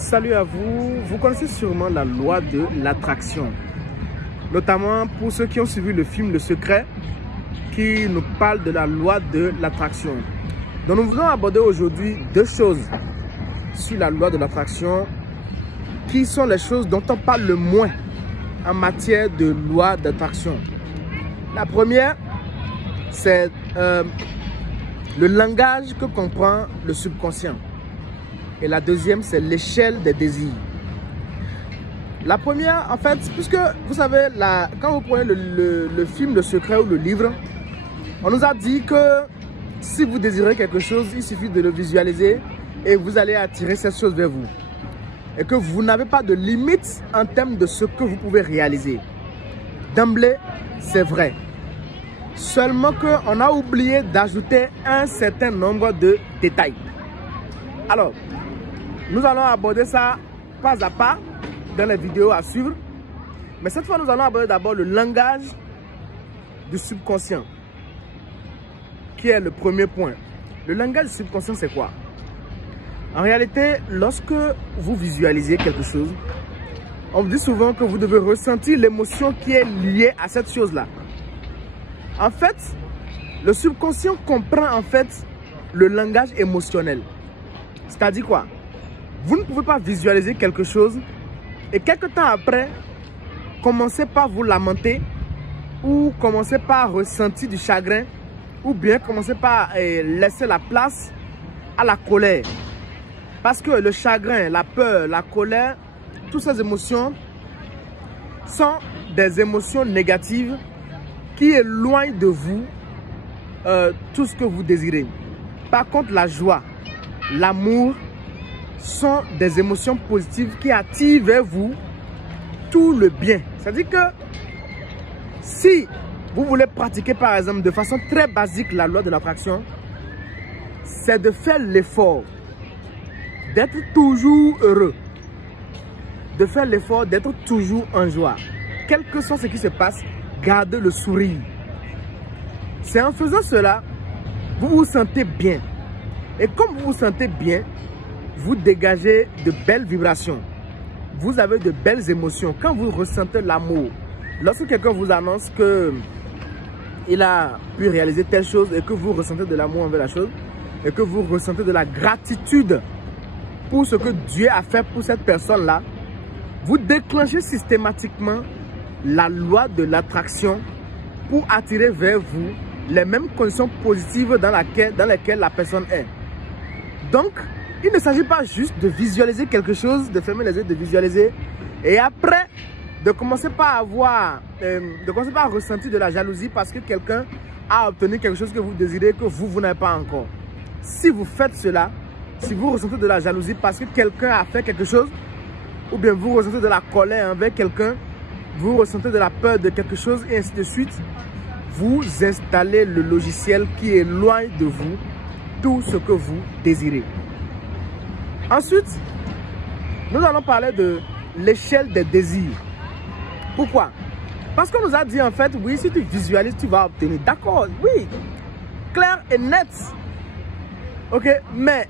Salut à vous. Vous connaissez sûrement la loi de l'attraction. Notamment pour ceux qui ont suivi le film Le Secret qui nous parle de la loi de l'attraction. Donc nous voulons aborder aujourd'hui deux choses sur la loi de l'attraction qui sont les choses dont on parle le moins en matière de loi d'attraction. La première, c'est le langage que comprend le subconscient. Et la deuxième, c'est l'échelle des désirs. La première, en fait, puisque vous savez, quand vous prenez le film Le Secret ou le livre, on nous a dit que si vous désirez quelque chose, il suffit de le visualiser et vous allez attirer cette chose vers vous. Et que vous n'avez pas de limite en termes de ce que vous pouvez réaliser. D'emblée, c'est vrai. Seulement qu'on a oublié d'ajouter un certain nombre de détails. Alors, nous allons aborder ça pas à pas dans les vidéos à suivre. Mais cette fois, nous allons aborder d'abord le langage du subconscient, qui est le premier point. Le langage du subconscient, c'est quoi? En réalité, lorsque vous visualisez quelque chose, on vous dit souvent que vous devez ressentir l'émotion qui est liée à cette chose-là. En fait, le subconscient comprend en fait le langage émotionnel. C'est-à-dire quoi? Vous ne pouvez pas visualiser quelque chose et quelque temps après, commencez par vous lamenter ou commencez par ressentir du chagrin ou bien commencez par laisser la place à la colère. Parce que le chagrin, la peur, la colère, toutes ces émotions sont des émotions négatives qui éloignent de vous tout ce que vous désirez. Par contre, la joie, l'amour sont des émotions positives qui attirent vers vous tout le bien. C'est-à-dire que si vous voulez pratiquer par exemple de façon très basique la loi de l'attraction, c'est de faire l'effort d'être toujours heureux, de faire l'effort d'être toujours en joie. Quel que soit ce qui se passe, gardez le sourire. C'est en faisant cela, vous vous sentez bien. Et comme vous vous sentez bien, vous dégagez de belles vibrations. Vous avez de belles émotions. Quand vous ressentez l'amour, lorsque quelqu'un vous annonce qu'il a pu réaliser telle chose et que vous ressentez de l'amour envers la chose et que vous ressentez de la gratitude pour ce que Dieu a fait pour cette personne-là, vous déclenchez systématiquement la loi de l'attraction pour attirer vers vous les mêmes conditions positives dans lesquelles la personne est. Donc, il ne s'agit pas juste de visualiser quelque chose, de fermer les yeux, de visualiser et après de commencer par ressentir de la jalousie parce que quelqu'un a obtenu quelque chose que vous désirez que vous n'avez pas encore. Si vous faites cela, si vous ressentez de la jalousie parce que quelqu'un a fait quelque chose, ou bien vous ressentez de la colère envers quelqu'un, vous ressentez de la peur de quelque chose et ainsi de suite, vous installez le logiciel qui éloigne de vous tout ce que vous désirez. Ensuite, nous allons parler de l'échelle des désirs. Pourquoi? Parce qu'on nous a dit en fait, oui, si tu visualises, tu vas obtenir. D'accord, oui, clair et net. Ok, mais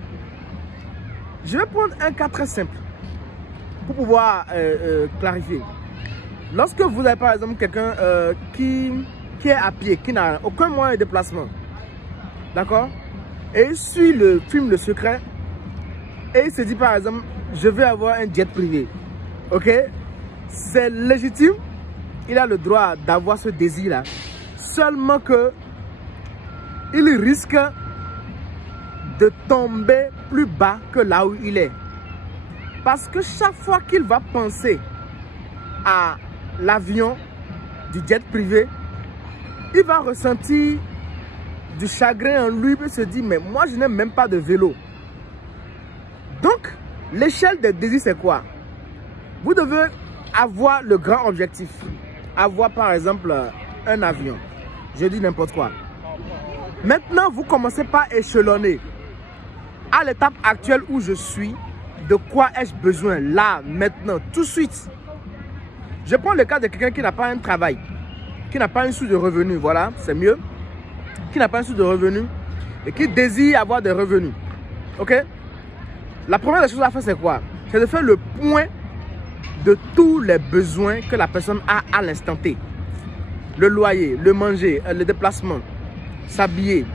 je vais prendre un cas très simple pour pouvoir clarifier. Lorsque vous avez par exemple quelqu'un qui est à pied, qui n'a aucun moyen de déplacement, d'accord, et il suit le film Le Secret, et il se dit par exemple, je vais avoir un jet privé. Ok? C'est légitime. Il a le droit d'avoir ce désir-là. Seulement que il risque de tomber plus bas que là où il est. Parce que chaque fois qu'il va penser à l'avion, du jet privé, il va ressentir du chagrin en lui et se dire, mais moi je n'ai même pas de vélo. Donc, l'échelle des désirs, c'est quoi? Vous devez avoir le grand objectif. Avoir par exemple un avion. Je dis n'importe quoi. Maintenant, vous commencez par échelonner. À l'étape actuelle où je suis, de quoi ai-je besoin? Là, maintenant, tout de suite. Je prends le cas de quelqu'un qui n'a pas un travail, qui n'a pas une source de revenus. Voilà, c'est mieux. Qui n'a pas une source de revenus et qui désire avoir des revenus. Ok? La première des choses à faire, c'est quoi? c'est de faire le point de tous les besoins que la personne a à l'instant T. Le loyer, le manger, le déplacement, s'habiller.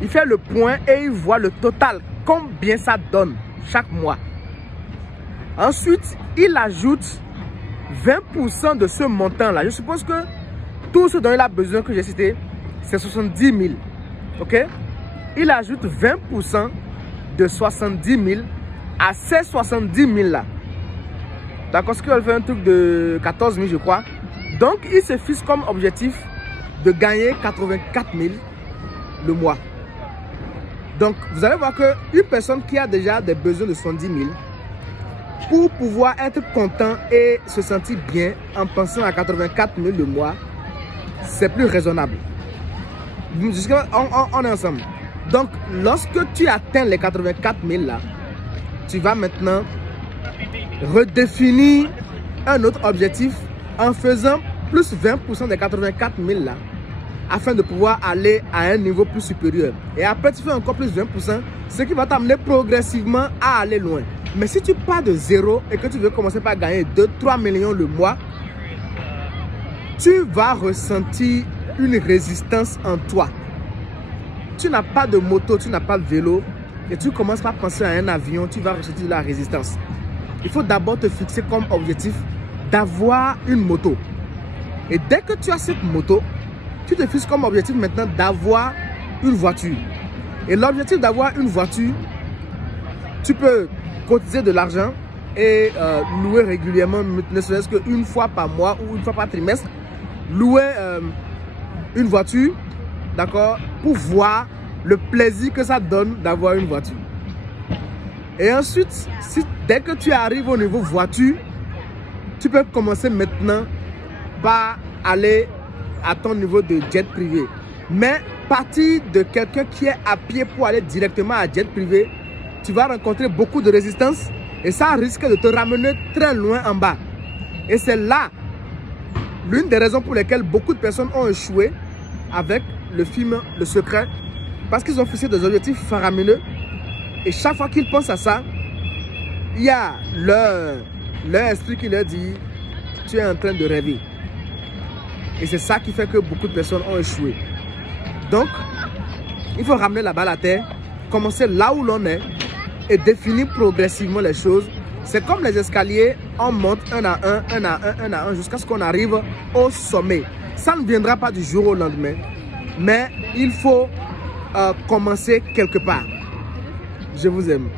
Il fait le point et il voit le total, combien ça donne chaque mois. Ensuite, il ajoute 20% de ce montant-là. Je suppose que tout ce dont il a besoin que j'ai cité, c'est 70 000. Ok? Il ajoute 20% de 70 000 à ces 70 000 là. D'accord? Ce qui va faire un truc de 14 000, je crois. Donc, il se fixe comme objectif de gagner 84 000 le mois. Donc, vous allez voir qu'une personne qui a déjà des besoins de 70 000, pour pouvoir être content et se sentir bien en pensant à 84 000 le mois, c'est plus raisonnable. Jusqu'à on est ensemble. Donc, lorsque tu atteins les 84 000 là, tu vas maintenant redéfinir un autre objectif en faisant plus 20% des 84 000 là, afin de pouvoir aller à un niveau plus supérieur. Et après, tu fais encore plus 20%, ce qui va t'amener progressivement à aller loin. Mais si tu pars de zéro et que tu veux commencer par gagner 2-3 millions le mois, tu vas ressentir une résistance en toi. Tu n'as pas de moto, tu n'as pas de vélo et tu commences par penser à un avion, tu vas ressentir de la résistance. Il faut d'abord te fixer comme objectif d'avoir une moto. Et dès que tu as cette moto, tu te fixes comme objectif maintenant d'avoir une voiture. Et l'objectif d'avoir une voiture, tu peux cotiser de l'argent et louer régulièrement, ne serait-ce qu'une fois par mois ou une fois par trimestre, louer une voiture, d'accord, pour voir le plaisir que ça donne d'avoir une voiture. Et ensuite, dès que tu arrives au niveau voiture, tu peux commencer maintenant par aller à ton niveau de jet privé. Mais partir de quelqu'un qui est à pied pour aller directement à jet privé, tu vas rencontrer beaucoup de résistance et ça risque de te ramener très loin en bas. Et c'est là l'une des raisons pour lesquelles beaucoup de personnes ont échoué avec le film Le Secret, parce qu'ils ont fixé des objectifs faramineux et chaque fois qu'ils pensent à ça, il y a leur esprit qui leur dit « tu es en train de rêver ». Et c'est ça qui fait que beaucoup de personnes ont échoué. Donc, il faut ramener la balle à terre, commencer là où l'on est et définir progressivement les choses. C'est comme les escaliers, on monte un à un, jusqu'à ce qu'on arrive au sommet. Ça ne viendra pas du jour au lendemain, mais il faut commencer quelque part. Je vous aime.